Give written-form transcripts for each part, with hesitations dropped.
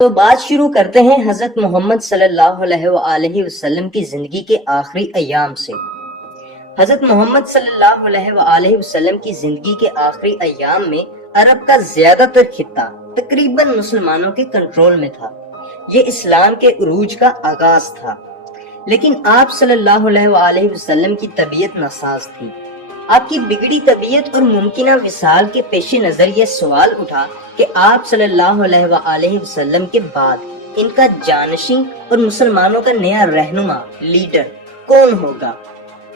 تو بات شروع کرتے ہیں حضرت محمد صلی اللہ علیہ وآلہ وسلم کی زندگی کے آخری ایام سے۔ حضرت محمد صلی اللہ علیہ وآلہ وسلم کی زندگی کے آخری ایام میں عرب کا زیادہ تر خطہ تقریباً مسلمانوں کے کنٹرول میں تھا۔ یہ اسلام کے عروج کا آغاز تھا، لیکن آپ صلی اللہ علیہ وآلہ وسلم کی طبیعت ناساز تھی۔ آپ کی بگڑی طبیعت اور ممکنہ وصال کے پیش نظر یہ سوال اٹھا کہ آپ صلی اللہ علیہ وآلہ وسلم کے بعد ان کا جانشین اور مسلمانوں کا نیا رہنما لیڈر کون ہوگا،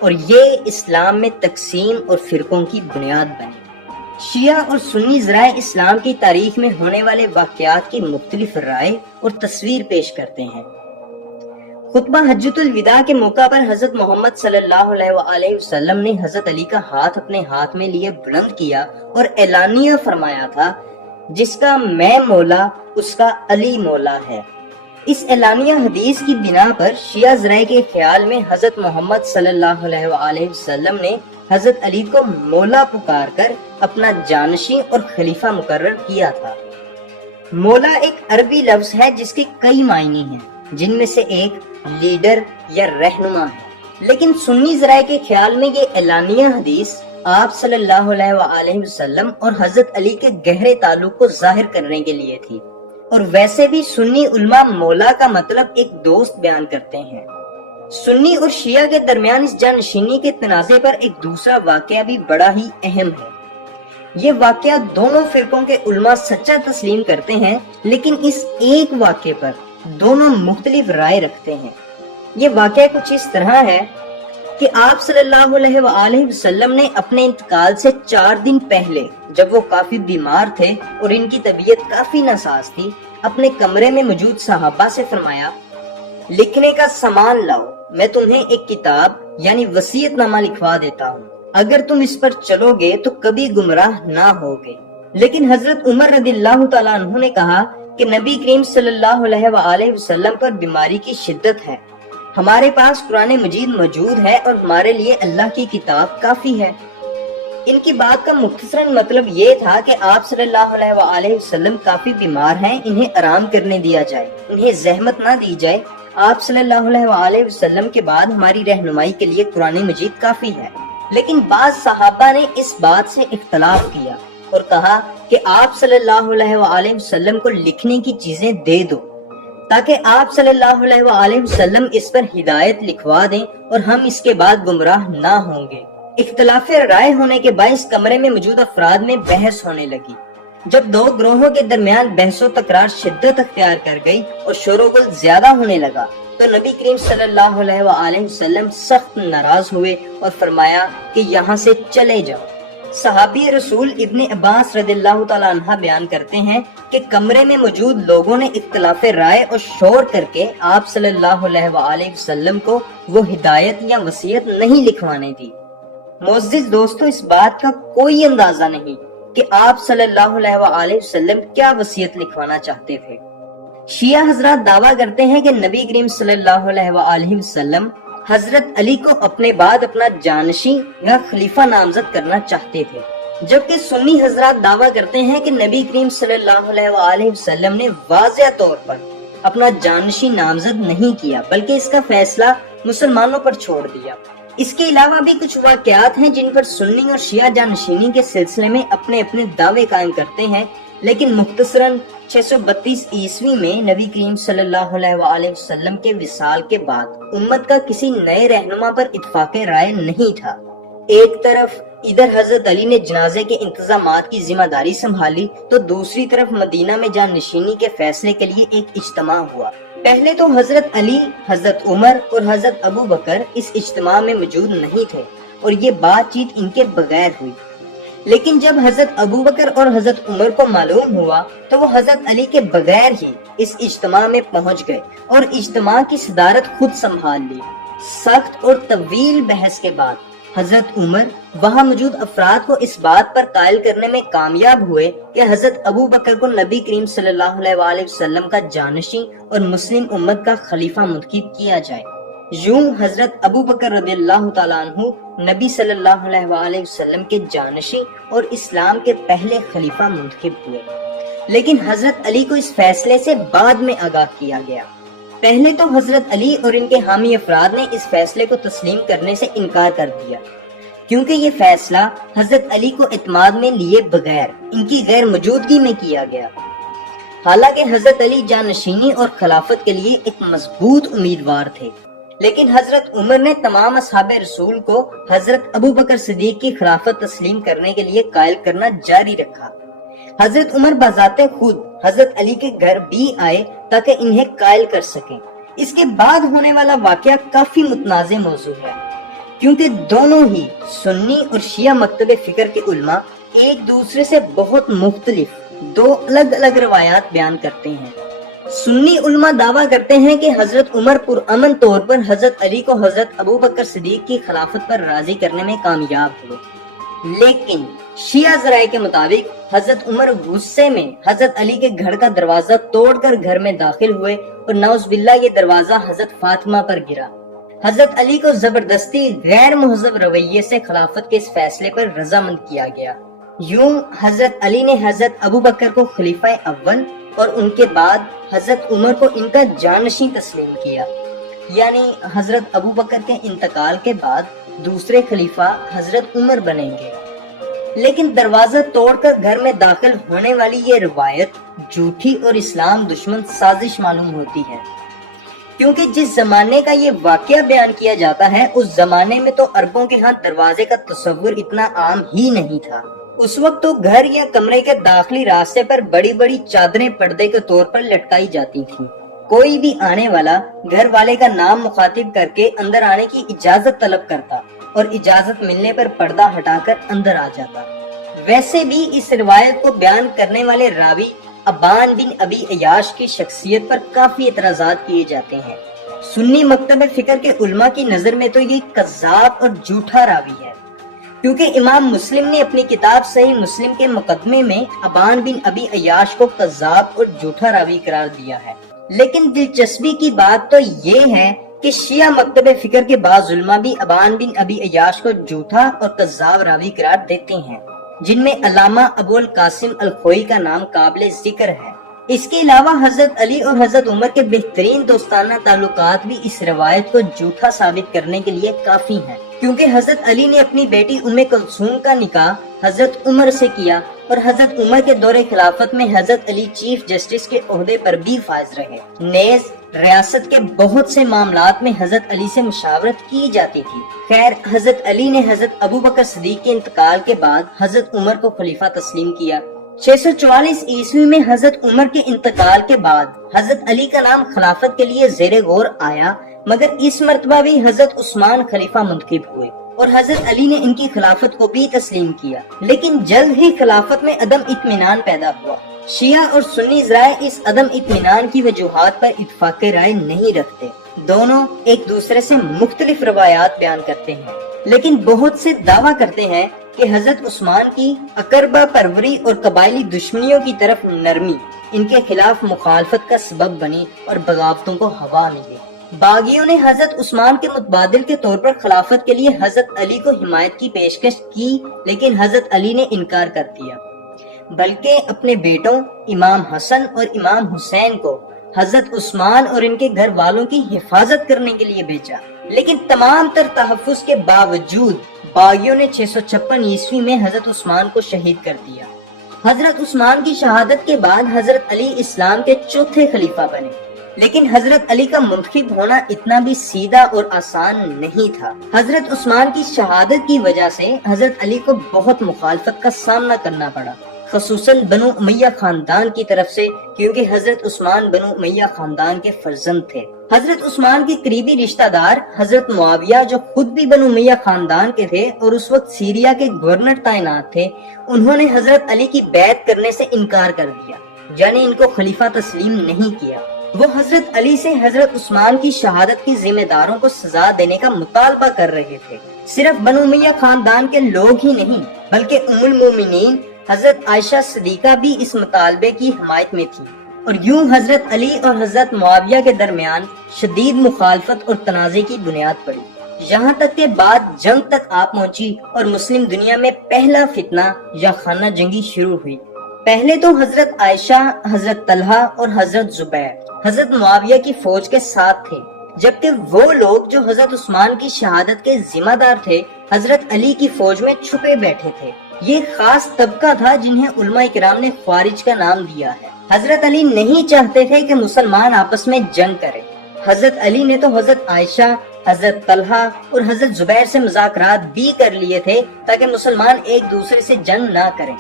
اور یہ اسلام میں تقسیم اور فرقوں کی بنیاد بنی۔ شیعہ اور سنی ذرائع اسلام کی تاریخ میں ہونے والے واقعات کی مختلف رائے اور تصویر پیش کرتے ہیں۔ خطبہ حجۃ الوداع کے موقع پر حضرت محمد صلی اللہ علیہ وآلہ وسلم نے حضرت علی کا ہاتھ اپنے ہاتھ میں لیے بلند کیا اور اعلانیہ فرمایا تھا، جس کا میں مولا اس کا علی مولا ہے۔ اس اعلانیہ حدیث کی بنا پر شیعہ ذرائع کے خیال میں حضرت محمد صلی اللہ علیہ وآلہ وسلم نے حضرت علی کو مولا پکار کر اپنا جانشین اور خلیفہ مقرر کیا تھا۔ مولا ایک عربی لفظ ہے جس کے کئی معنی ہیں، جن میں سے ایک لیڈر یا رہنما ہے، لیکن سنی ذرائع کے خیال میں یہ اعلانیہ حدیث آپ صلی اللہ علیہ وآلہ وسلم اور حضرت علی کے گہرے تعلق کو ظاہر کرنے کے لیے تھی، اور ویسے بھی سنی علماء مولا کا مطلب ایک دوست بیان کرتے ہیں۔ سنی اور شیعہ کے درمیان اس جانشینی کے تنازع پر ایک دوسرا واقعہ بھی بڑا ہی اہم ہے۔ یہ واقعہ دونوں فرقوں کے علماء سچا تسلیم کرتے ہیں، لیکن اس ایک واقعے پر دونوں مختلف رائے رکھتے ہیں۔ یہ واقعہ کچھ اس طرح ہے کہ آپ صلی اللہ علیہ وآلہ وسلم نے اپنے انتقال سے 4 دن پہلے، جب وہ کافی بیمار تھے اور ان کی طبیعت کافی ناساز تھی، اپنے کمرے میں موجود صحابہ سے فرمایا، لکھنے کا سامان لاؤ، میں تمہیں ایک کتاب یعنی وصیت نامہ لکھوا دیتا ہوں، اگر تم اس پر چلو گے تو کبھی گمراہ نہ ہوگے۔ لیکن حضرت عمر رضی اللہ تعالیٰ عنہ نے کہا کہ نبی کریم صلی اللہ علیہ وآلہ وسلم پر بیماری کی شدت ہے، ہمارے پاس قرآن مجید موجود ہے اور ہمارے لیے اللہ کی کتاب کافی ہے۔ ان کی بات کا مختصراً مطلب یہ تھا کہ آپ صلی اللہ علیہ وآلہ وسلم کافی بیمار ہیں، انہیں آرام کرنے دیا جائے، انہیں زحمت نہ دی جائے۔ آپ صلی اللہ علیہ وآلہ وسلم کے بعد ہماری رہنمائی کے لیے قرآن مجید کافی ہے۔ لیکن بعض صحابہ نے اس بات سے اختلاف کیا اور کہا کہ آپ صلی اللہ علیہ وآلہ وسلم کو لکھنے کی چیزیں دے دو، تاکہ آپ صلی اللہ علیہ وآلہ وسلم اس پر ہدایت لکھوا دیں اور ہم اس کے بعد گمراہ نہ ہوں گے۔ اختلاف رائے ہونے کے باعث کمرے میں موجود افراد میں بحث ہونے لگی۔ جب دو گروہوں کے درمیان بحث و تکرار شدت اختیار کر گئی اور شور و غل زیادہ ہونے لگا تو نبی کریم صلی اللہ علیہ وآلہ وسلم سخت ناراض ہوئے اور فرمایا کہ یہاں سے چلے جاؤ۔ صحابی رسول ابن عباس رضی اللہ تعالیٰ عنہ بیان کرتے ہیں کہ کمرے میں موجود لوگوں نے اختلاف رائے اور شور کر کے آپ صلی اللہ علیہ وآلہ وسلم کو وہ ہدایت یا وصیت نہیں لکھوانے دی۔ معزز دوستو، اس بات کا کوئی اندازہ نہیں کہ آپ صلی اللہ علیہ وآلہ وسلم کیا وصیت لکھوانا چاہتے تھے۔ شیعہ حضرات دعویٰ کرتے ہیں کہ نبی کریم صلی اللہ علیہ وآلہ وسلم حضرت علی کو اپنے بعد اپنا جانشین یا خلیفہ نامزد کرنا چاہتے تھے، جبکہ سنی حضرات دعویٰ کرتے ہیں کہ نبی کریم صلی اللہ علیہ وآلہ وسلم نے واضح طور پر اپنا جانشین نامزد نہیں کیا، بلکہ اس کا فیصلہ مسلمانوں پر چھوڑ دیا۔ اس کے علاوہ بھی کچھ واقعات ہیں جن پر سنی اور شیعہ جانشینی کے سلسلے میں اپنے اپنے دعوے قائم کرتے ہیں، لیکن مختصراً 632 عیسوی میں نبی کریم صلی اللہ علیہ وآلہ وسلم کے وصال کے بعد امت کا کسی نئے رہنما پر اتفاق رائے نہیں تھا۔ ایک طرف ادھر حضرت علی نے جنازے کے انتظامات کی ذمہ داری سنبھالی تو دوسری طرف مدینہ میں جانشینی کے فیصلے کے لیے ایک اجتماع ہوا۔ پہلے تو حضرت علی، حضرت عمر اور حضرت ابو بکر اس اجتماع میں موجود نہیں تھے اور یہ بات چیت ان کے بغیر ہوئی، لیکن جب حضرت ابو بکر اور حضرت عمر کو معلوم ہوا تو وہ حضرت علی کے بغیر ہی اس اجتماع میں پہنچ گئے اور اجتماع کی صدارت خود سنبھال لی۔ سخت اور طویل بحث کے بعد حضرت عمر وہاں موجود افراد کو اس بات پر قائل کرنے میں کامیاب ہوئے کہ حضرت ابو بکر کو نبی کریم صلی اللہ علیہ وآلہ وسلم کا جانشین اور مسلم امت کا خلیفہ منتخب کیا جائے۔ یوں حضرت ابو بکر رضی اللہ تعالیٰ عنہ نبی صلی اللہ علیہ وآلہ وسلم کے جانشین اور اسلام کے پہلے خلیفہ منتخب ہوئے۔ لیکن حضرت علی کو اس فیصلے سے بعد میں آگاہ کیا گیا۔ پہلے تو حضرت علی اور ان کے حامی افراد نے اس فیصلے کو تسلیم کرنے سے انکار کر دیا، کیونکہ یہ فیصلہ حضرت علی کو اعتماد میں لیے بغیر ان کی غیر موجودگی میں کیا گیا۔ حالانکہ حضرت علی جانشینی اور خلافت کے لیے ایک مضبوط امیدوار تھے، لیکن حضرت عمر نے تمام اصحاب رسول کو حضرت ابو بکر صدیق کی خلافت تسلیم کرنے کے لیے قائل کرنا جاری رکھا۔ حضرت عمر بذات خود حضرت علی کے گھر بھی آئے تاکہ انہیں قائل کر سکیں۔ اس کے بعد ہونے والا واقعہ کافی متنازع موضوع ہے، کیونکہ دونوں ہی سنی اور شیعہ مکتب فکر کے علماء ایک دوسرے سے بہت مختلف دو الگ الگ روایات بیان کرتے ہیں۔ سنی علماء دعویٰ کرتے ہیں کہ حضرت عمر پرامن طور پر حضرت علی کو حضرت ابو بکر صدیق کی خلافت پر راضی کرنے میں کامیاب ہوئے، لیکن شیعہ ذرائع کے مطابق حضرت عمر غصے میں حضرت علی کے گھر کا دروازہ توڑ کر گھر میں داخل ہوئے اور نعوذ باللہ یہ دروازہ حضرت فاطمہ پر گرا۔ حضرت علی کو زبردستی غیر مہذب رویے سے خلافت کے اس فیصلے پر رضامند کیا گیا۔ یوں حضرت علی نے حضرت ابو بکر کو خلیفہ اول اور ان کے بعد حضرت عمر کو ان کا جانشین تسلیم کیا، یعنی حضرت ابو بکر کے انتقال کے بعد دوسرے خلیفہ حضرت عمر بنیں گے۔ لیکن دروازہ توڑ کر گھر میں داخل ہونے والی یہ روایت جھوٹی اور اسلام دشمن سازش معلوم ہوتی ہے، کیونکہ جس زمانے کا یہ واقعہ بیان کیا جاتا ہے اس زمانے میں تو عربوں کے ہاں دروازے کا تصور اتنا عام ہی نہیں تھا۔ اس وقت تو گھر یا کمرے کے داخلی راستے پر بڑی بڑی چادریں پردے کے طور پر لٹکائی جاتی تھیں۔ کوئی بھی آنے والا گھر والے کا نام مخاطب کر کے اندر آنے کی اجازت طلب کرتا اور اجازت ملنے پر پردہ ہٹا کر اندر آ جاتا۔ ویسے بھی اس روایت کو بیان کرنے والے راوی ابان بن ابی عیاش کی شخصیت پر کافی اعتراضات کیے جاتے ہیں۔ سنی مکتب فکر کے علماء کی نظر میں تو یہ کذاب اور جھوٹا راوی ہے، کیونکہ امام مسلم نے اپنی کتاب صحیح مسلم کے مقدمے میں ابان بن ابی عیاش کو کذاب اور جھوٹا راوی قرار دیا ہے۔ لیکن دلچسپی کی بات تو یہ ہے کہ شیعہ مکتب فکر کے بعض علماء بھی ابان بن ابی عیاش کو جھوٹا اور کذاب راوی قرار دیتے ہیں، جن میں علامہ ابو القاسم الخوئی کا نام قابل ذکر ہے۔ اس کے علاوہ حضرت علی اور حضرت عمر کے بہترین دوستانہ تعلقات بھی اس روایت کو جھوٹا ثابت کرنے کے لیے کافی ہیں، کیونکہ حضرت علی نے اپنی بیٹی ام کلثوم کا نکاح حضرت عمر سے کیا اور حضرت عمر کے دور خلافت میں حضرت علی چیف جسٹس کے عہدے پر بھی فائز رہے۔ نیز ریاست کے بہت سے معاملات میں حضرت علی سے مشاورت کی جاتی تھی۔ خیر، حضرت علی نے حضرت ابو بکر صدیق کے انتقال کے بعد حضرت عمر کو خلیفہ تسلیم کیا۔ 644 عیسوی میں حضرت عمر کے انتقال کے بعد حضرت علی کا نام خلافت کے لیے زیر غور آیا، مگر اس مرتبہ بھی حضرت عثمان خلیفہ منتخب ہوئے اور حضرت علی نے ان کی خلافت کو بھی تسلیم کیا۔ لیکن جلد ہی خلافت میں عدم اطمینان پیدا ہوا۔ شیعہ اور سنی ذرائع اس عدم اطمینان کی وجوہات پر اتفاق رائے نہیں رکھتے، دونوں ایک دوسرے سے مختلف روایات بیان کرتے ہیں، لیکن بہت سے دعویٰ کرتے ہیں کہ حضرت عثمان کی اقربا پروری اور قبائلی دشمنیوں کی طرف نرمی ان کے خلاف مخالفت کا سبب بنی اور بغاوتوں کو ہوا ملی۔ باغیوں نے حضرت عثمان کے متبادل کے طور پر خلافت کے لیے حضرت علی کو حمایت کی پیشکش کی، لیکن حضرت علی نے انکار کر دیا، بلکہ اپنے بیٹوں امام حسن اور امام حسین کو حضرت عثمان اور ان کے گھر والوں کی حفاظت کرنے کے لیے بھیجا۔ لیکن تمام تر تحفظ کے باوجود باغیوں نے 656 عیسوی میں حضرت عثمان کو شہید کر دیا۔ حضرت عثمان کی شہادت کے بعد حضرت علی اسلام کے چوتھے خلیفہ بنے، لیکن حضرت علی کا منتخب ہونا اتنا بھی سیدھا اور آسان نہیں تھا۔ حضرت عثمان کی شہادت کی وجہ سے حضرت علی کو بہت مخالفت کا سامنا کرنا پڑا، خصوصاً بنو امیہ خاندان کی طرف سے، کیونکہ حضرت عثمان بنو امیہ خاندان کے فرزند تھے۔ حضرت عثمان کے قریبی رشتہ دار حضرت معاویہ، جو خود بھی بنو امیہ خاندان کے تھے اور اس وقت سیریا کے گورنر تعینات تھے، انہوں نے حضرت علی کی بیعت کرنے سے انکار کر دیا، یعنی ان کو خلیفہ تسلیم نہیں کیا۔ وہ حضرت علی سے حضرت عثمان کی شہادت کی ذمہ داروں کو سزا دینے کا مطالبہ کر رہے تھے۔ صرف بنو امیہ خاندان کے لوگ ہی نہیں، بلکہ ام المومنین حضرت عائشہ صدیقہ بھی اس مطالبے کی حمایت میں تھی، اور یوں حضرت علی اور حضرت معاویہ کے درمیان شدید مخالفت اور تنازع کی بنیاد پڑی، یہاں تک کہ بات جنگ تک آ پہنچی اور مسلم دنیا میں پہلا فتنہ یا خانہ جنگی شروع ہوئی۔ پہلے تو حضرت عائشہ، حضرت طلحہ اور حضرت زبیر حضرت معاویہ کی فوج کے ساتھ تھے، جبکہ وہ لوگ جو حضرت عثمان کی شہادت کے ذمہ دار تھے حضرت علی کی فوج میں چھپے بیٹھے تھے۔ یہ خاص طبقہ تھا جنہیں علماء کرام نے خوارج کا نام دیا ہے۔ حضرت علی نہیں چاہتے تھے کہ مسلمان آپس میں جنگ کریں۔ حضرت علی نے تو حضرت عائشہ، حضرت طلحہ اور حضرت زبیر سے مذاکرات بھی کر لیے تھے تاکہ مسلمان ایک دوسرے سے جنگ نہ کریں،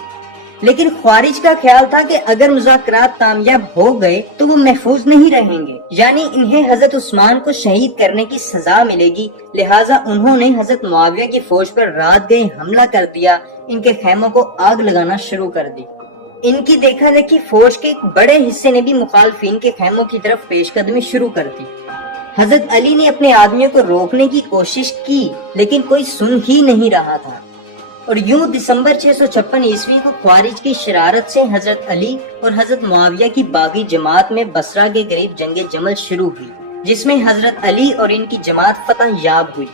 لیکن خوارج کا خیال تھا کہ اگر مذاکرات کامیاب ہو گئے تو وہ محفوظ نہیں رہیں گے، یعنی انہیں حضرت عثمان کو شہید کرنے کی سزا ملے گی، لہٰذا انہوں نے حضرت معاویہ کی فوج پر رات گئے حملہ کر دیا، ان کے خیموں کو آگ لگانا شروع کر دی۔ ان کی دیکھا دیکھی فوج کے ایک بڑے حصے نے بھی مخالفین کے خیموں کی طرف پیش قدمی شروع کر دی۔ حضرت علی نے اپنے آدمیوں کو روکنے کی کوشش کی لیکن کوئی سن ہی نہیں رہا تھا، اور یوں دسمبر 656 عیسوی کو خوارج کی شرارت سے حضرت علی اور حضرت معاویہ کی باغی جماعت میں بصرہ کے قریب جنگ جمل شروع ہوئی، جس میں حضرت علی اور ان کی جماعت فتح یاب ہوئی۔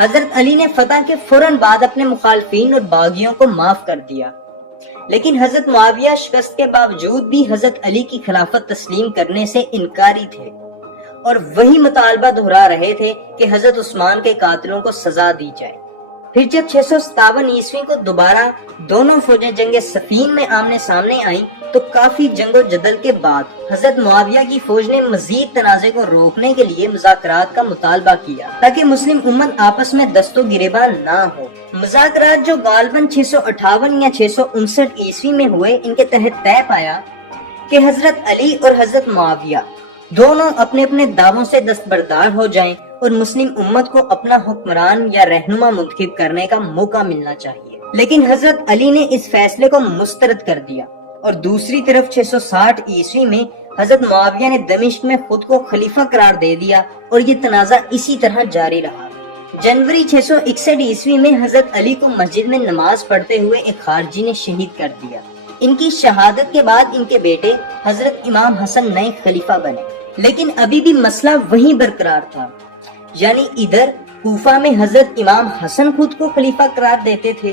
حضرت علی نے فتح کے فوراً بعد اپنے مخالفین اور باغیوں کو معاف کر دیا، لیکن حضرت معاویہ شکست کے باوجود بھی حضرت علی کی خلافت تسلیم کرنے سے انکاری تھے اور وہی مطالبہ دہرا رہے تھے کہ حضرت عثمان کے قاتلوں کو سزا دی جائے۔ پھر جب 657 عیسوی کو دوبارہ دونوں فوجیں جنگ صفین میں آمنے سامنے آئیں تو کافی جنگ و جدل کے بعد حضرت معاویہ کی فوج نے مزید تنازع کو روکنے کے لیے مذاکرات کا مطالبہ کیا تاکہ مسلم امت آپس میں دست و گریبان نہ ہو۔ مذاکرات جو غالباً 658 یا 659 عیسوی میں ہوئے، ان کے تحت طے پایا کہ حضرت علی اور حضرت معاویہ دونوں اپنے اپنے دعووں سے دستبردار ہو جائیں اور مسلم امت کو اپنا حکمران یا رہنما منتخب کرنے کا موقع ملنا چاہیے، لیکن حضرت علی نے اس فیصلے کو مسترد کر دیا، اور دوسری طرف 660 عیسوی میں حضرت معاویہ نے دمشق میں خود کو خلیفہ قرار دے دیا اور یہ تنازع اسی طرح جاری رہا۔ جنوری 661 عیسوی میں حضرت علی کو مسجد میں نماز پڑھتے ہوئے ایک خارجی نے شہید کر دیا۔ ان کی شہادت کے بعد ان کے بیٹے حضرت امام حسن نئے خلیفہ بنے، لیکن ابھی بھی مسئلہ وہیں برقرار تھا، یعنی ادھر کوفہ میں حضرت امام حسن خود کو خلیفہ قرار دیتے تھے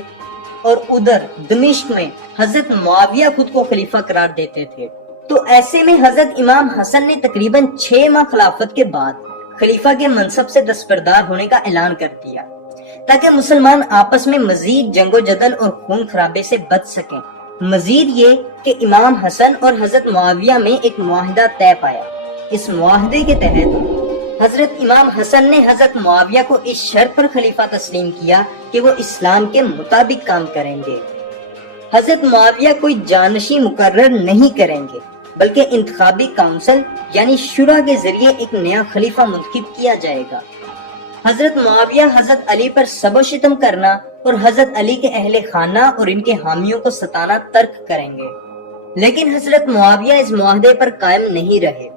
اور ادھر دمشق میں حضرت معاویہ خود کو خلیفہ قرار دیتے تھے۔ تو ایسے میں حضرت امام حسن نے تقریباً 6 ماہ خلافت کے بعد خلیفہ کے منصب سے دستبردار ہونے کا اعلان کر دیا تاکہ مسلمان آپس میں مزید جنگ و جدل اور خون خرابے سے بچ سکیں۔ مزید یہ کہ امام حسن اور حضرت معاویہ میں ایک معاہدہ طے پایا۔ اس معاہدے کے تحت حضرت امام حسن نے حضرت معاویہ کو اس شرط پر خلیفہ تسلیم کیا کہ وہ اسلام کے مطابق کام کریں گے۔ حضرت معاویہ کوئی جانشین مقرر نہیں کریں گے، بلکہ انتخابی کونسل یعنی شورا کے ذریعے ایک نیا خلیفہ منتخب کیا جائے گا۔ حضرت معاویہ حضرت علی پر سب و شتم کرنا اور حضرت علی کے اہل خانہ اور ان کے حامیوں کو ستانا ترک کریں گے، لیکن حضرت معاویہ اس معاہدے پر قائم نہیں رہے۔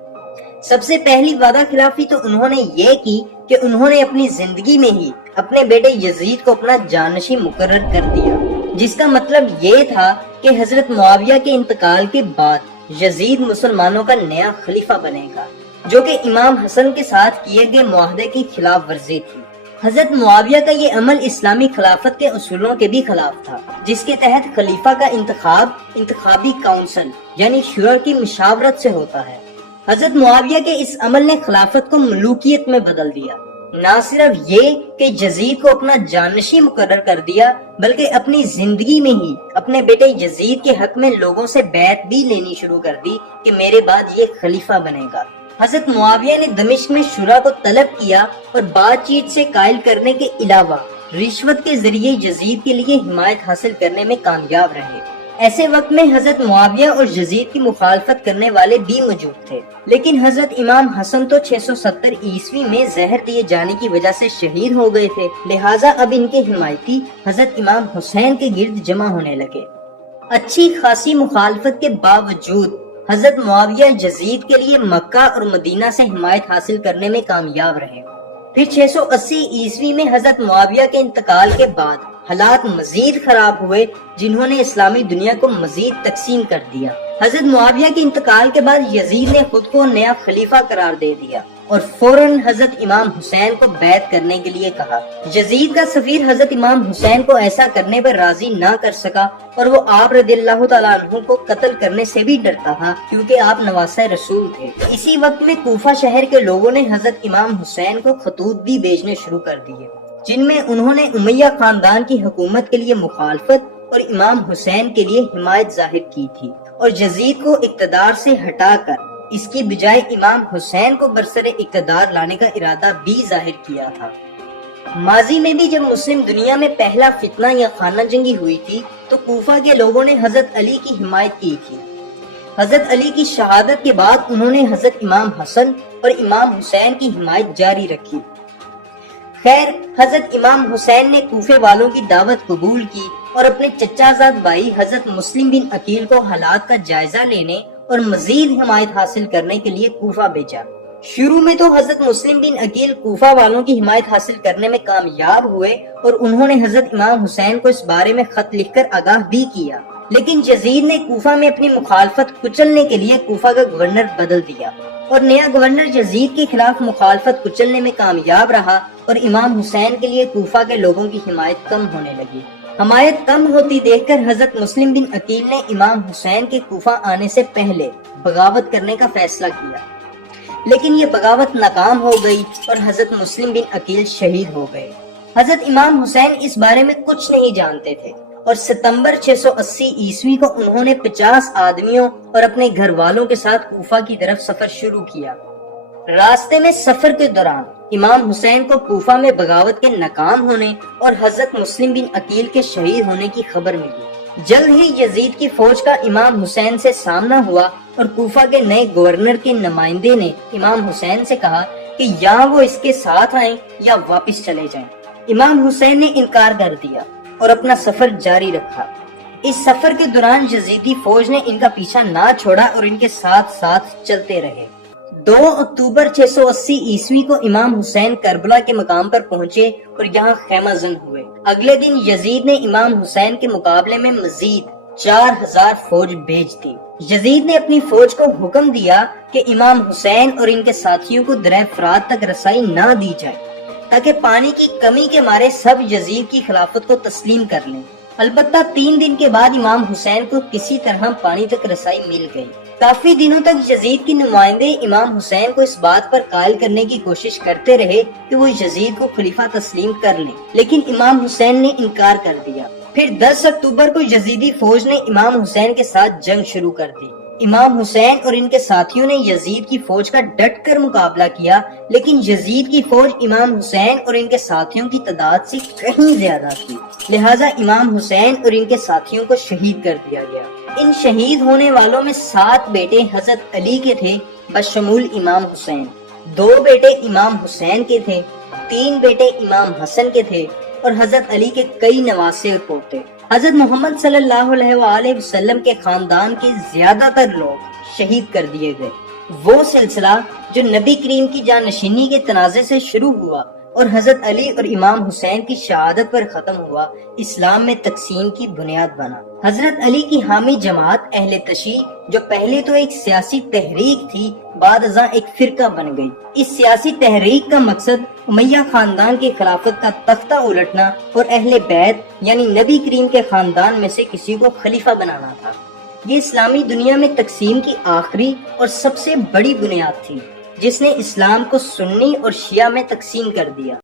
سب سے پہلی وعدہ خلافی تو انہوں نے یہ کی کہ انہوں نے اپنی زندگی میں ہی اپنے بیٹے یزید کو اپنا جانشین مقرر کر دیا، جس کا مطلب یہ تھا کہ حضرت معاویہ کے انتقال کے بعد یزید مسلمانوں کا نیا خلیفہ بنے گا، جو کہ امام حسن کے ساتھ کیے گئے معاہدے کی خلاف ورزی تھی۔ حضرت معاویہ کا یہ عمل اسلامی خلافت کے اصولوں کے بھی خلاف تھا، جس کے تحت خلیفہ کا انتخاب انتخابی کونسل یعنی شورا کی مشاورت سے ہوتا ہے۔ حضرت معاویہ کے اس عمل نے خلافت کو ملوکیت میں بدل دیا۔ نہ صرف یہ کہ یزید کو اپنا جانشین مقرر کر دیا، بلکہ اپنی زندگی میں ہی اپنے بیٹے یزید کے حق میں لوگوں سے بیعت بھی لینی شروع کر دی کہ میرے بعد یہ خلیفہ بنے گا۔ حضرت معاویہ نے دمشق میں شورا کو طلب کیا اور بات چیت سے قائل کرنے کے علاوہ رشوت کے ذریعے یزید کے لیے حمایت حاصل کرنے میں کامیاب رہے۔ ایسے وقت میں حضرت معاویہ اور یزید کی مخالفت کرنے والے بھی موجود تھے، لیکن حضرت امام حسن تو 670 عیسوی میں زہر دیے جانے کی وجہ سے شہید ہو گئے تھے، لہٰذا اب ان کے حمایتی حضرت امام حسین کے گرد جمع ہونے لگے۔ اچھی خاصی مخالفت کے باوجود حضرت معاویہ یزید کے لیے مکہ اور مدینہ سے حمایت حاصل کرنے میں کامیاب رہے۔ پھر 680 عیسوی میں حضرت معاویہ کے انتقال کے بعد حالات مزید خراب ہوئے، جنہوں نے اسلامی دنیا کو مزید تقسیم کر دیا۔ حضرت معاویہ کے انتقال کے بعد یزید نے خود کو نیا خلیفہ قرار دے دیا اور فوراً حضرت امام حسین کو بیعت کرنے کے لیے کہا۔ یزید کا سفیر حضرت امام حسین کو ایسا کرنے پر راضی نہ کر سکا اور وہ آپ رضی اللہ تعالیٰ عنہ کو قتل کرنے سے بھی ڈرتا تھا کیونکہ آپ نواسہ رسول تھے۔ اسی وقت میں کوفہ شہر کے لوگوں نے حضرت امام حسین کو خطوط بھی بھیجنے شروع کر دیے جن میں انہوں نے امیہ خاندان کی حکومت کے لیے مخالفت اور امام حسین کے لیے حمایت ظاہر کی تھی اور یزید کو اقتدار سے ہٹا کر اس کی بجائے امام حسین کو برسر اقتدار لانے کا ارادہ بھی ظاہر کیا تھا۔ ماضی میں بھی جب مسلم دنیا میں پہلا فتنہ یا خانہ جنگی ہوئی تھی تو کوفہ کے لوگوں نے حضرت علی کی حمایت کی تھی۔ حضرت علی کی شہادت کے بعد انہوں نے حضرت امام حسن اور امام حسین کی حمایت جاری رکھی۔ خیر، حضرت امام حسین نے کوفے والوں کی دعوت قبول کی اور اپنے چچا زاد بھائی حضرت مسلم بن عقیل کو حالات کا جائزہ لینے اور مزید حمایت حاصل کرنے کے لیے کوفہ بھیجا۔ شروع میں تو حضرت مسلم بن عقیل کوفہ والوں کی حمایت حاصل کرنے میں کامیاب ہوئے اور انہوں نے حضرت امام حسین کو اس بارے میں خط لکھ کر آگاہ بھی کیا، لیکن یزید نے کوفہ میں اپنی مخالفت کچلنے کے لیے کوفہ کا گورنر بدل دیا اور نیا گورنر یزید کے خلاف مخالفت کچلنے میں کامیاب رہا اور امام حسین کے لیے کوفہ کے لوگوں کی حمایت کم ہونے لگی۔ حمایت کم ہوتی دیکھ کر حضرت مسلم بن عقیل نے امام حسین کے کوفہ آنے سے پہلے بغاوت کرنے کا فیصلہ کیا، لیکن یہ بغاوت ناکام ہو گئی اور حضرت مسلم بن عقیل شہید ہو گئے۔ حضرت امام حسین اس بارے میں کچھ نہیں جانتے تھے اور ستمبر 680 عیسوی کو انہوں نے 50 آدمیوں اور اپنے گھر والوں کے ساتھ کوفہ کی طرف سفر شروع کیا۔ راستے میں سفر کے دوران امام حسین کو کوفہ میں بغاوت کے ناکام ہونے اور حضرت مسلم بن عقیل کے شہید ہونے کی خبر ملی۔ جلد ہی یزید کی فوج کا امام حسین سے سامنا ہوا اور کوفہ کے نئے گورنر کے نمائندے نے امام حسین سے کہا کہ یا وہ اس کے ساتھ آئیں یا واپس چلے جائیں۔ امام حسین نے انکار کر دیا اور اپنا سفر جاری رکھا۔ اس سفر کے دوران یزیدی فوج نے ان کا پیچھا نہ چھوڑا اور ان کے ساتھ ساتھ چلتے رہے۔ 2 اکتوبر 680 عیسوی کو امام حسین کربلا کے مقام پر پہنچے اور یہاں خیمہ زن ہوئے۔ اگلے دن یزید نے امام حسین کے مقابلے میں مزید 4000 فوج بھیج دی۔ یزید نے اپنی فوج کو حکم دیا کہ امام حسین اور ان کے ساتھیوں کو درہ فرات تک رسائی نہ دی جائے تاکہ پانی کی کمی کے مارے سب یزید کی خلافت کو تسلیم کر لیں۔ البتہ 3 دن کے بعد امام حسین کو کسی طرح پانی تک رسائی مل گئی۔ کافی دنوں تک یزید کی نمائندے امام حسین کو اس بات پر قائل کرنے کی کوشش کرتے رہے کہ وہ یزید کو خلیفہ تسلیم کر لیں، لیکن امام حسین نے انکار کر دیا۔ پھر 10 اکتوبر کو یزیدی فوج نے امام حسین کے ساتھ جنگ شروع کر دی۔ امام حسین اور ان کے ساتھیوں نے یزید کی فوج کا ڈٹ کر مقابلہ کیا، لیکن یزید کی فوج امام حسین اور ان کے ساتھیوں کی تعداد سے کہیں زیادہ تھی، لہٰذا امام حسین اور ان کے ساتھیوں کو شہید کر دیا گیا۔ ان شہید ہونے والوں میں 7 بیٹے حضرت علی کے تھے بشمول امام حسین، 2 بیٹے امام حسین کے تھے، 3 بیٹے امام حسن کے تھے اور حضرت علی کے کئی نواسے اور پوتے۔ حضرت محمد صلی اللہ علیہ وآلہ وسلم کے خاندان کے زیادہ تر لوگ شہید کر دیے گئے۔ وہ سلسلہ جو نبی کریم کی جانشینی کے تنازع سے شروع ہوا اور حضرت علی اور امام حسین کی شہادت پر ختم ہوا، اسلام میں تقسیم کی بنیاد بنا۔ حضرت علی کی حامی جماعت اہل تشیع جو پہلے تو ایک سیاسی تحریک تھی، بعد ازاں ایک فرقہ بن گئی۔ اس سیاسی تحریک کا مقصد امیہ خاندان کی خلافت کا تختہ الٹنا اور اہل بیت یعنی نبی کریم کے خاندان میں سے کسی کو خلیفہ بنانا تھا۔ یہ اسلامی دنیا میں تقسیم کی آخری اور سب سے بڑی بنیاد تھی جس نے اسلام کو سنی اور شیعہ میں تقسیم کر دیا۔